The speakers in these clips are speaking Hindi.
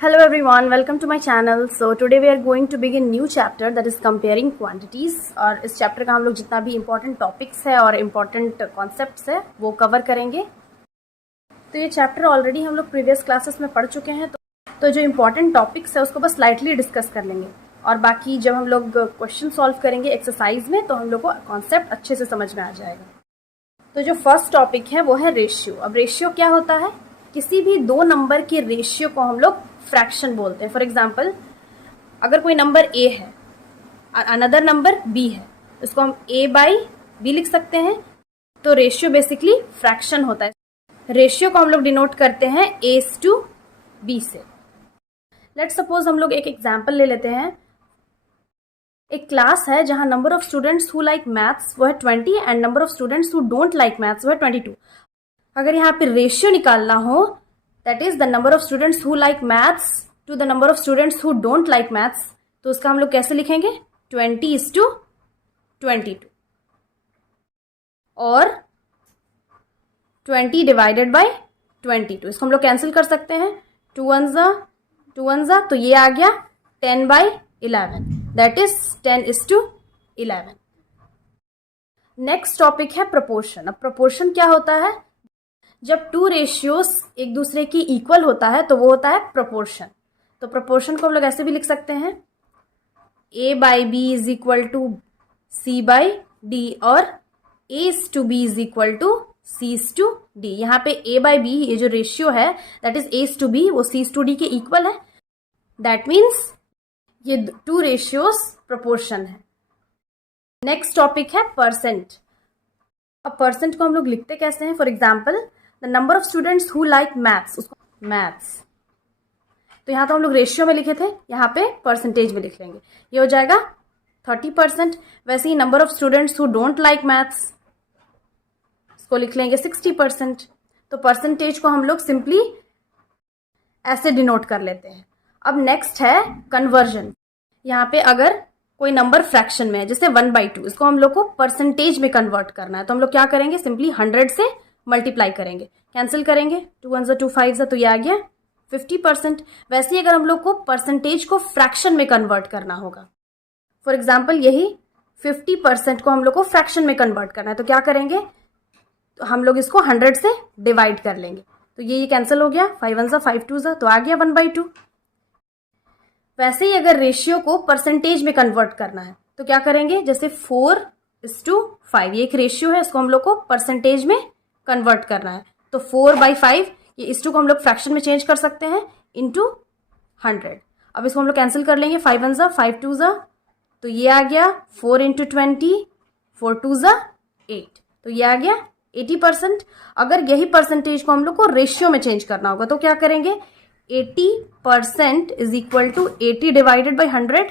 Hello everyone, welcome to my channel. So today we are going to begin new chapter that is comparing quantities. और इस चैप्टर का हम लोग जितना भी इम्पोर्टेंट टॉपिक्स है और इम्पोर्टेंट कॉन्सेप्ट्स है वो कवर करेंगे. तो ये चैप्टर ऑलरेडी हम लोग प्रीवियस क्लासेस में पढ़ चुके हैं, तो जो इम्पोर्टेंट टॉपिक्स है उसको बस लाइटली डिस्कस कर लेंगे और बाकी जब हम लोग क्वेश्चन सॉल्व करेंगे एक्सरसाइज में तो हम लोग को कॉन्सेप्ट अच्छे से समझ में आ जाएगा. तो जो फर्स्ट टॉपिक है वो है रेशियो. अब रेशियो क्या होता है? किसी भी दो नंबर के रेशियो को हम लोग फ्रैक्शन बोलते हैं. फॉर एग्जाम्पल, अगर कोई नंबर ए है अनदर नंबर बी है, इसको हम ए बाई बी लिख सकते हैं. तो रेशियो बेसिकली फ्रैक्शन होता है. रेशियो को हम लोग डिनोट करते हैं एस टू बी से. लेट्स सपोज हम लोग एक एग्जाम्पल ले लेते हैं. एक क्लास है जहां number of students who like maths वो है 20 and number of students who don't like maths वो है 22. अगर यहाँ पे रेशियो निकालना हो, that is the number of students who like maths to the number of students who don't like maths, तो उसका हम लोग कैसे लिखेंगे? 20:22 और 20 डिवाइडेड बाई 22. इसको हम लोग कैंसिल कर सकते हैं. 2 1 जा तो ये आ गया 10/11, दैट इज 10:11. नेक्स्ट टॉपिक है प्रोपोर्शन. अब प्रोपोर्शन क्या होता है? जब टू रेशियोज एक दूसरे की इक्वल होता है तो वो होता है प्रोपोर्शन. तो प्रोपोर्शन को हम लोग ऐसे भी लिख सकते हैं a by B is equal to C by D और a is to B is equal to C is to D. यहाँ पे a बाई बी ये जो रेशियो है that is a is to B वो सी इज टू डी के इक्वल है. दैट मीन्स ये टू रेशियोज प्रोपोर्शन है. नेक्स्ट टॉपिक है परसेंट. अब परसेंट को हम लोग लिखते कैसे हैं? For example, the number of students who like maths, उसको मैथ्स, तो यहाँ तो हम लोग रेशियो में लिखे थे, यहाँ पे परसेंटेज में लिख लेंगे. ये हो जाएगा 30%. वैसे ही number of students who don't like maths इसको लिख लेंगे 60%. तो परसेंटेज को हम लोग सिंपली ऐसे डिनोट कर लेते हैं. अब नेक्स्ट है कन्वर्जन. यहाँ पे अगर कोई नंबर फ्रैक्शन में है जैसे 1/2, इसको हम लोग को परसेंटेज में कन्वर्ट करना है तो हम लोग क्या करेंगे? सिंपली 100 से मल्टीप्लाई करेंगे, कैंसिल करेंगे. 2 1 2 5 तो ये आ गया 50%. वैसे ही अगर हम लोग को परसेंटेज को फ्रैक्शन में कन्वर्ट करना होगा, फॉर एग्जाम्पल यही 50% को हम लोग को फ्रैक्शन में कन्वर्ट करना है तो क्या करेंगे? तो हम लोग इसको 100 से डिवाइड कर लेंगे. तो ये कैंसिल हो गया. 5 1 5 2 तो आ गया 1/2. वैसे ही अगर रेशियो को परसेंटेज में कन्वर्ट करना है तो क्या करेंगे? जैसे 4:5 ये एक रेशियो है, इसको हम लोग को परसेंटेज में कन्वर्ट करना है तो 4/5 ये इस टू को हम लोग फ्रैक्शन में चेंज कर सकते हैं इनटू 100. अब इसको हम लोग कैंसिल कर लेंगे. 5 1 5 2 तो ये आ गया 4 × 20, 4 2 8 तो ये आ गया 80%. अगर यही परसेंटेज को हम लोग को रेशियो में चेंज करना होगा तो क्या करेंगे? 80% is equal to 80 divided by 100.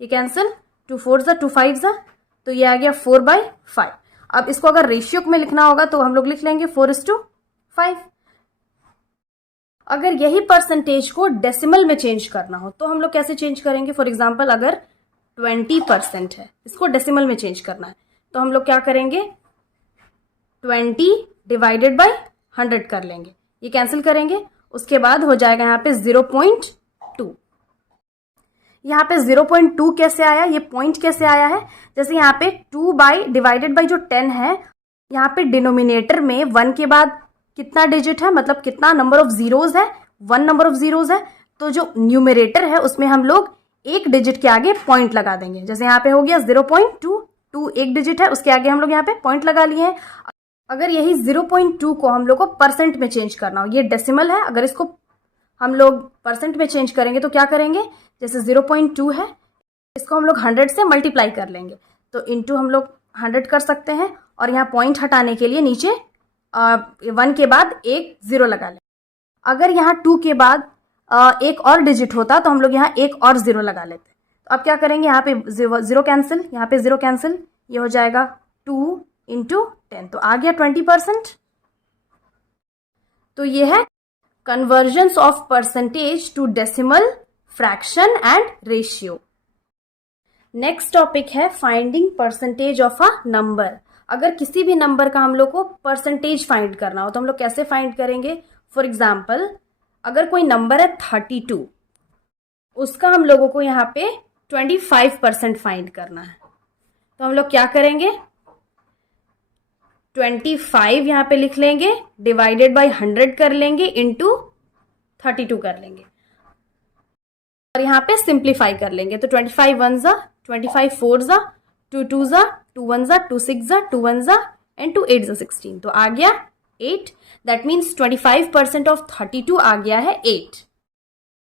ये कैंसिल. 2 4 2 5 तो ये आ गया 4/5. अब इसको अगर रेशियो में लिखना होगा तो हम लोग लिख लेंगे 4:5. अगर यही परसेंटेज को डेसिमल में चेंज करना हो तो हम लोग कैसे चेंज करेंगे? फॉर एग्जाम्पल, अगर 20% है, इसको डेसिमल में चेंज करना है तो हम लोग क्या करेंगे? 20 डिवाइडेड बाई 100 कर लेंगे, ये कैंसिल करेंगे. उसके बाद हो जाएगा यहाँ पे 0.2. यहाँ पे 0.2 कैसे आया? ये पॉइंट कैसे आया है? जैसे यहाँ पे 2 बाई डिवाइडेड बाई जो 10 है, यहाँ पे डिनोमिनेटर में 1 के बाद कितना डिजिट है, मतलब कितना नंबर ऑफ जीरोज है? 1 नंबर ऑफ जीरोज है. तो जो न्यूमरेटर है उसमें हम लोग एक डिजिट के आगे पॉइंट लगा देंगे. जैसे यहाँ पे हो गया 0.2 एक डिजिट है, उसके आगे हम लोग यहाँ पे पॉइंट लगा लिए हैं. अगर यही 0.2 को हम लोग को परसेंट में चेंज करना हो, ये डेसिमल है, अगर इसको हम लोग परसेंट में चेंज करेंगे तो क्या करेंगे? जैसे 0.2 है, इसको हम लोग 100 से मल्टीप्लाई कर लेंगे तो इनटू हम लोग 100 कर सकते हैं और यहाँ पॉइंट हटाने के लिए नीचे 1 के बाद एक 0 लगा लें. अगर यहाँ 2 के बाद एक और डिजिट होता तो हम लोग यहाँ एक और 0 लगा लेते. तो अब क्या करेंगे? यहाँ पे 0 कैंसिल, यहाँ पे 0 कैंसिल, ये हो जाएगा 2 × 10 तो आ गया 20%. तो ये है conversions of percentage to decimal, fraction and ratio. Next topic है finding percentage of a number. अगर किसी भी नंबर का हम लोग को परसेंटेज फाइंड करना हो तो हम लोग कैसे फाइंड करेंगे? फॉर एग्जाम्पल, अगर कोई नंबर है 32, उसका हम लोगों को यहाँ पे 25% फाइंड करना है। तो हम लोग क्या करेंगे, 25 यहाँ पे लिख लेंगे, डिवाइडेड बाय 100 कर लेंगे, इंटू 32 कर लेंगे और यहाँ पे सिंप्लीफाई कर लेंगे। तो 25 1 जा, 25 4 जा, 2 2 जा, 2 1 जा, 2 6 जा, 2 1 जा एंड 2 8 जा 16। तो आ गया 8। दैट मीन्स 25% ऑफ 32 आ गया है 8।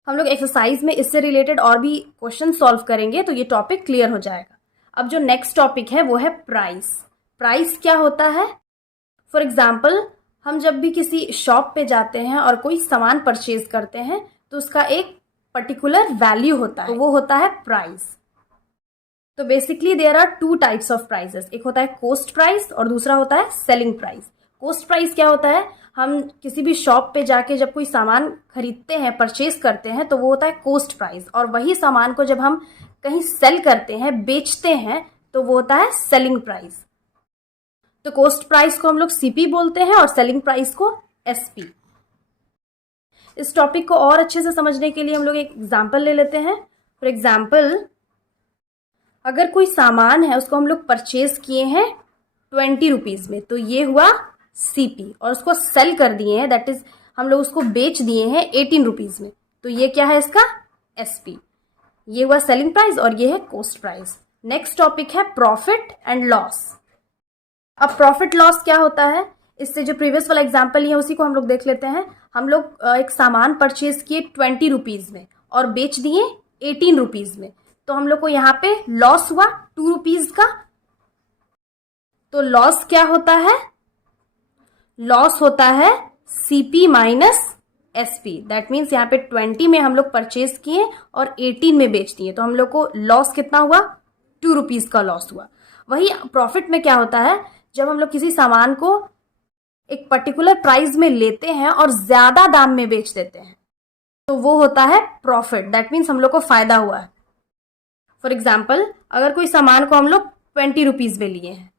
हम लोग एक्सरसाइज में इससे रिलेटेड और भी क्वेश्चन सॉल्व करेंगे तो ये टॉपिक क्लियर हो जाएगा। अब जो नेक्स्ट टॉपिक है वो है प्राइस। प्राइस क्या होता है? फॉर एग्जाम्पल, हम जब भी किसी शॉप पे जाते हैं और कोई सामान परचेज करते हैं तो उसका एक पर्टिकुलर वैल्यू होता है, तो वो होता है प्राइस। तो basically there are two types of prices, एक होता है कॉस्ट प्राइस और दूसरा होता है सेलिंग प्राइस। कॉस्ट प्राइस क्या होता है? हम किसी भी शॉप पे जाके जब कोई सामान खरीदते हैं, परचेज करते हैं, तो वो होता है कॉस्ट प्राइस, और वही सामान को जब हम कहीं सेल करते हैं, बेचते हैं, तो वो होता है सेलिंग प्राइस। तो कॉस्ट प्राइस को हम लोग सीपी बोलते हैं और सेलिंग प्राइस को एसपी। इस टॉपिक को और अच्छे से समझने के लिए हम लोग एक एग्जाम्पल ले लेते हैं। फॉर एग्जाम्पल, अगर कोई सामान है उसको हम लोग परचेज किए हैं 20 रुपीज में, तो ये हुआ सीपी, और उसको सेल कर दिए हैं, दैट इज हम लोग उसको बेच दिए हैं 18 रुपीज में, तो ये क्या है इसका एसपी। ये हुआ सेलिंग प्राइस और ये है कॉस्ट प्राइस। नेक्स्ट टॉपिक है प्रॉफिट एंड लॉस। अब प्रॉफिट लॉस क्या होता है? इससे जो प्रीवियस वाला एग्जाम्पल है उसी को हम लोग देख लेते हैं। हम लोग एक सामान परचेज किए 20 रुपीज में और बेच दिए 18 रुपीज में, तो हम लोग को यहाँ पे लॉस हुआ 2 रुपीज का। तो लॉस क्या होता है? लॉस होता है CP minus SP. That means यहाँ पे 20 में हम लोग परचेज किए और 18 में बेच दिए, तो हम लोग को लॉस कितना हुआ? 2 रुपीज का लॉस हुआ। वही प्रॉफिट में क्या होता है? जब हम लोग किसी सामान को एक पर्टिकुलर प्राइस में लेते हैं और ज्यादा दाम में बेच देते हैं, तो वो होता है प्रॉफिट। दैट मीन्स हम लोग को फायदा हुआ है। फॉर एग्जाम्पल, अगर कोई सामान को हम लोग 20 रुपीज में लिए हैं,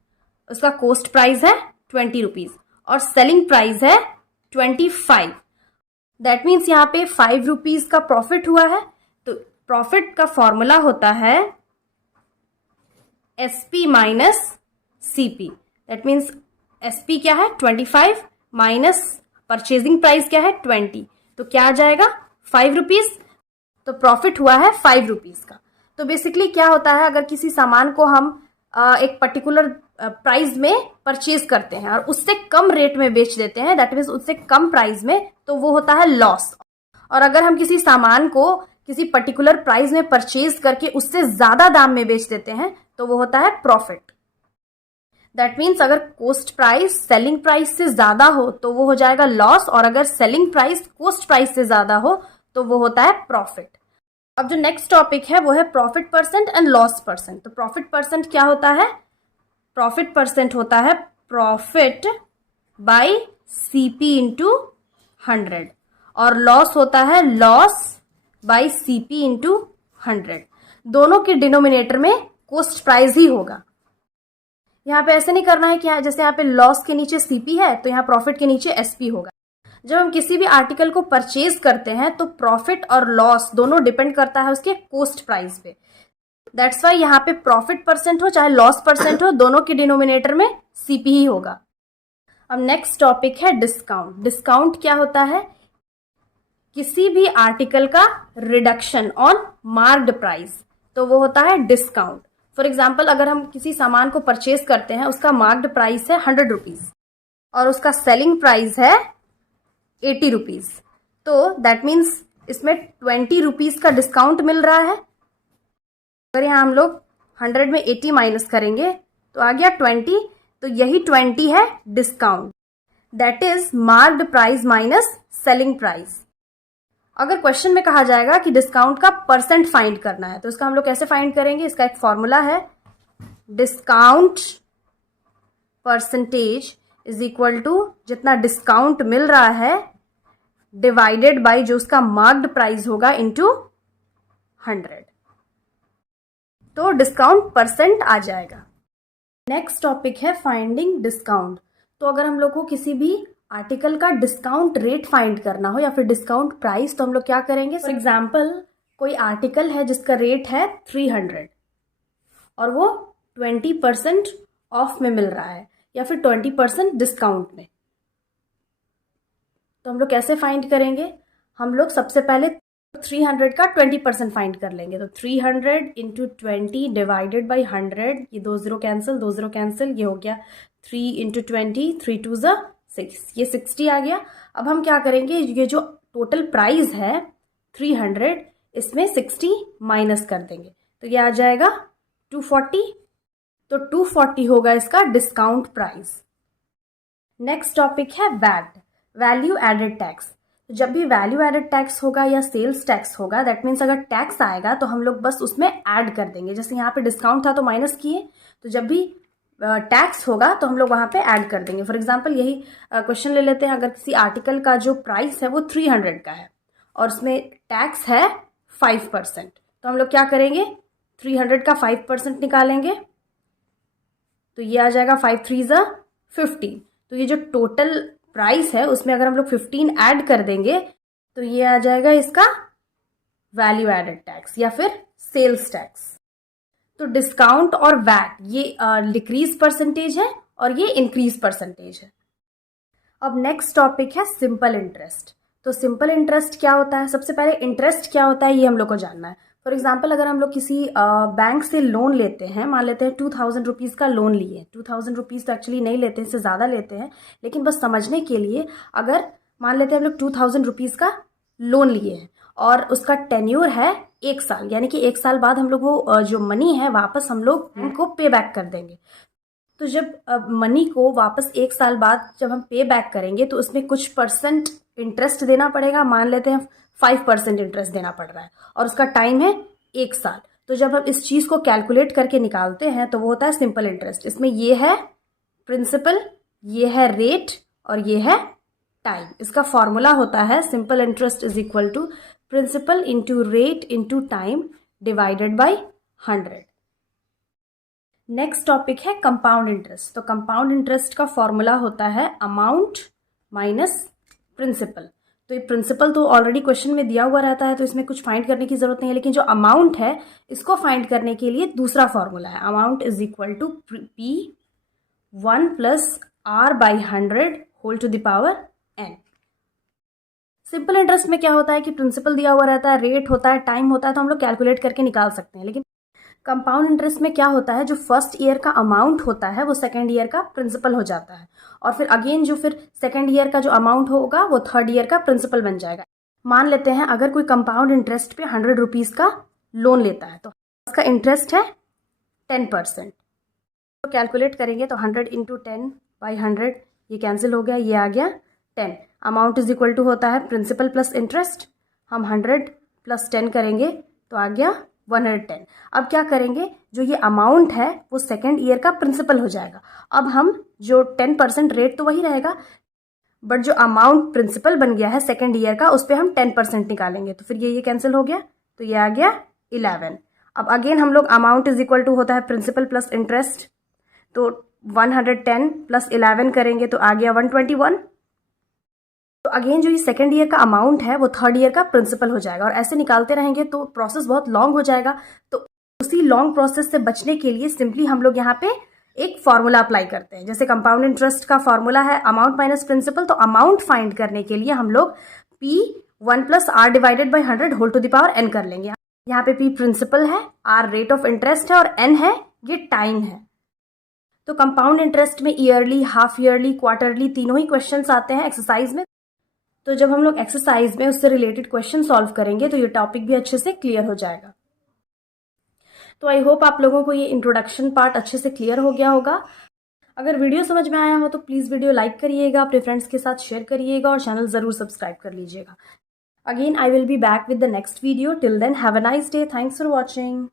उसका कॉस्ट प्राइस है 20 रुपीज और सेलिंग प्राइस है 25। दैट मीन्स यहाँ पे 5 रुपीज का प्रॉफिट हुआ है। तो प्रॉफिट का फॉर्मूला होता है SP minus CP. That means SP क्या है? 25 माइनस परचेजिंग प्राइस क्या है? 20। तो क्या आ जाएगा? 5 रुपीज। तो प्रॉफिट हुआ है 5 रुपीज का। तो बेसिकली क्या होता है, अगर किसी सामान को हम एक पर्टिकुलर प्राइस में परचेज करते हैं और उससे कम रेट में बेच देते हैं, दैट मीन्स उससे कम प्राइस में, तो वो होता है लॉस। और अगर हम किसी सामान को किसी पर्टिकुलर प्राइस में परचेज करके उससे ज्यादा दाम में बेच देते हैं, तो वो होता है प्रॉफिट। दैट मीन्स अगर कॉस्ट प्राइस सेलिंग प्राइस से ज्यादा हो तो वो हो जाएगा लॉस, और अगर सेलिंग प्राइस कॉस्ट प्राइस से ज्यादा हो तो वो होता है प्रॉफिट। अब जो नेक्स्ट टॉपिक है वो है profit percent and loss percent. तो प्रॉफिट परसेंट क्या होता है? प्रॉफिट परसेंट होता है प्रॉफिट बाय सीपी इंटू 100, और लॉस होता है लॉस बाय सीपी इंटू 100। दोनों के डिनोमिनेटर में कॉस्ट प्राइस ही होगा। यहाँ पे ऐसे नहीं करना है कि जैसे यहाँ पे लॉस के नीचे सीपी है तो यहाँ प्रॉफिट के नीचे एसपी होगा। जब हम किसी भी आर्टिकल को परचेज करते हैं तो प्रॉफिट और लॉस दोनों डिपेंड करता है उसके कॉस्ट प्राइस पे। दैट्स वाई यहाँ पे प्रॉफिट परसेंट हो चाहे लॉस परसेंट हो, दोनों के डिनोमिनेटर में सीपी ही होगा। अब नेक्स्ट टॉपिक है डिस्काउंट। डिस्काउंट क्या होता है? किसी भी आर्टिकल का रिडक्शन ऑन मार्क्ड प्राइस, तो वो होता है डिस्काउंट। फॉर एग्जाम्पल, अगर हम किसी सामान को परचेज करते हैं, उसका मार्क्ड प्राइस है 100 रुपीज और उसका सेलिंग प्राइस है 80 रुपीज, तो दैट मीन्स इसमें 20 रुपीज का डिस्काउंट मिल रहा है। अगर यहाँ हम लोग 100 में 80 माइनस करेंगे तो आ गया 20, तो यही 20 है discount. That is marked price minus selling price. अगर क्वेश्चन में कहा जाएगा कि डिस्काउंट का परसेंट फाइंड करना है, तो इसका हम लोग कैसे फाइंड करेंगे? इसका एक फॉर्मूला है, discount percentage is equal to जितना डिस्काउंट मिल रहा है डिवाइडेड बाय जो उसका मार्क्ड प्राइस होगा इनटू 100, तो डिस्काउंट परसेंट आ जाएगा। नेक्स्ट टॉपिक है फाइंडिंग डिस्काउंट। तो अगर हम लोग को किसी भी आर्टिकल का डिस्काउंट रेट फाइंड करना हो या फिर डिस्काउंट प्राइस, तो हम लोग क्या करेंगे, फॉर एग्जाम्पल कोई आर्टिकल है जिसका रेट है 300 और वो 20% ऑफ में मिल रहा है या फिर 20% डिस्काउंट में, तो हम लोग कैसे फाइंड करेंगे, हम लोग सबसे पहले 300 का 20% फाइंड कर लेंगे। तो 300 इंटू 20 डिवाइडेड बाई 100, ये 2 0 कैंसिल, 2 0 कैंसिल, ये हो गया 3 इंटू 20, 3 2 6, ये 60 आ गया। अब हम क्या करेंगे, ये जो टोटल प्राइस है 300, इसमें 60 माइनस कर देंगे, तो ये आ जाएगा 240, तो 240 होगा इसका डिस्काउंट प्राइस। नेक्स्ट टॉपिक है वैट, वैल्यू एडेड टैक्स। जब भी वैल्यू एडेड टैक्स होगा या सेल्स टैक्स होगा, दैट मीन्स अगर टैक्स आएगा तो हम लोग बस उसमें ऐड कर देंगे। जैसे यहाँ पे डिस्काउंट था तो माइनस किए, तो जब भी टैक्स होगा तो हम लोग वहाँ पे ऐड कर देंगे। फॉर एग्जांपल यही क्वेश्चन ले लेते हैं, अगर किसी आर्टिकल का जो प्राइस है वो 300 का है और उसमें टैक्स है 5%, तो हम लोग क्या करेंगे, 300 का 5% निकालेंगे, तो ये आ जाएगा 5 3 15। तो ये जो टोटल प्राइस है उसमें अगर हम लोग 15 ऐड कर देंगे तो ये आ जाएगा इसका वैल्यू एडेड टैक्स या फिर सेल्स टैक्स। तो डिस्काउंट और वैट ये डिक्रीज परसेंटेज है और ये इंक्रीज परसेंटेज है। अब नेक्स्ट टॉपिक है सिंपल इंटरेस्ट। तो सिंपल इंटरेस्ट क्या होता है, सबसे पहले इंटरेस्ट क्या होता है ये हम लोग को जानना है। फॉर एग्जाम्पल अगर हम लोग किसी बैंक से लोन लेते हैं, मान लेते हैं 2000 रुपीज़ का लोन लिए, 2000 रुपीज़ तो एक्चुअली नहीं लेते हैं, इससे ज़्यादा लेते हैं, लेकिन बस समझने के लिए अगर मान लेते हैं हम लोग 2000 रुपीज़ का लोन लिए हैं और उसका टेन्योर है 1 साल, यानी कि 1 साल बाद हम लोग वो जो मनी है वापस हम लोग उनको पे बैक कर देंगे। तो जब मनी को वापस 1 साल बाद जब हम पे बैक करेंगे तो उसमें कुछ परसेंट इंटरेस्ट देना पड़ेगा, मान लेते हैं 5% इंटरेस्ट देना पड़ रहा है और उसका टाइम है 1 साल। तो जब हम इस चीज़ को कैलकुलेट करके निकालते हैं तो वो होता है सिंपल इंटरेस्ट। इसमें ये है प्रिंसिपल, ये है रेट और ये है टाइम। इसका फॉर्मूला होता है simple interest is equal to principal into rate into time divided by 100। Next topic है कंपाउंड इंटरेस्ट। तो कंपाउंड इंटरेस्ट का फॉर्मूला होता है अमाउंट माइनस प्रिंसिपल। तो ये प्रिंसिपल तो ऑलरेडी क्वेश्चन में दिया हुआ रहता है तो इसमें कुछ फाइंड करने की जरूरत नहीं है, लेकिन जो अमाउंट है इसको फाइंड करने के लिए दूसरा फॉर्मूला है, amount is equal to P1 plus R by 100 whole to the power n। Simple interest में क्या होता है कि प्रिंसिपल दिया हुआ रहता है, रेट होता है, टाइम होता है, तो हम लोग कैलकुलेट करके निकाल सकते हैं। लेकिन कंपाउंड इंटरेस्ट में क्या होता है, जो फर्स्ट ईयर का अमाउंट होता है वो सेकेंड ईयर का प्रिंसिपल हो जाता है और फिर अगेन जो फिर सेकेंड ईयर का जो अमाउंट होगा वो थर्ड ईयर का प्रिंसिपल बन जाएगा। मान लेते हैं अगर कोई कंपाउंड इंटरेस्ट पे 100 रुपीज़ का लोन लेता है तो उसका इंटरेस्ट है 10%। तो कैलकुलेट करेंगे तो 100 इंटू 10 बाई 100, ये कैंसिल हो गया, ये आ गया 10। अमाउंट इज इक्वल टू होता है प्रिंसिपल प्लस इंटरेस्ट, हम 100 प्लस 10 करेंगे तो आ गया 110। अब क्या करेंगे, जो ये अमाउंट है वो सेकेंड ईयर का प्रिंसिपल हो जाएगा। अब हम जो 10% रेट तो वही रहेगा, बट जो अमाउंट प्रिंसिपल बन गया है सेकेंड ईयर का उस पर हम 10% निकालेंगे, तो फिर ये कैंसिल हो गया, तो ये आ गया 11। अब अगेन हम लोग अमाउंट इज इक्वल टू होता है प्रिंसिपल प्लस इंटरेस्ट, तो 110 प्लस 11 करेंगे तो आ गया 121। तो अगेन जो ये सेकेंड ईयर का अमाउंट है वो थर्ड ईयर का प्रिंसिपल हो जाएगा और ऐसे निकालते रहेंगे तो प्रोसेस बहुत लॉन्ग हो जाएगा। तो उसी लॉन्ग प्रोसेस से बचने के लिए सिंपली हम लोग यहाँ पे एक फॉर्मूला अप्लाई करते हैं। जैसे कंपाउंड इंटरेस्ट का फॉर्मूला है अमाउंट माइनस प्रिंसिपल, तो अमाउंट फाइंड करने के लिए हम लोग P1 plus R divided by 100 whole to the power n कर लेंगे। यहाँ पे P प्रिंसिपल है, R रेट ऑफ इंटरेस्ट है और n है ये टाइम है। तो कंपाउंड इंटरेस्ट में ईयरली, हाफ ईयरली, क्वार्टरली तीनों ही क्वेश्चंस आते हैं एक्सरसाइज में। तो जब हम लोग एक्सरसाइज में उससे रिलेटेड क्वेश्चन सॉल्व करेंगे तो ये टॉपिक भी अच्छे से क्लियर हो जाएगा। तो आई होप आप लोगों को ये इंट्रोडक्शन पार्ट अच्छे से क्लियर हो गया होगा। अगर वीडियो समझ में आया हो तो प्लीज़ वीडियो लाइक करिएगा, अपने फ्रेंड्स के साथ शेयर करिएगा और चैनल ज़रूर सब्सक्राइब कर लीजिएगा। Again I will be back with the next video. Till then have a nice day. Thanks for watching.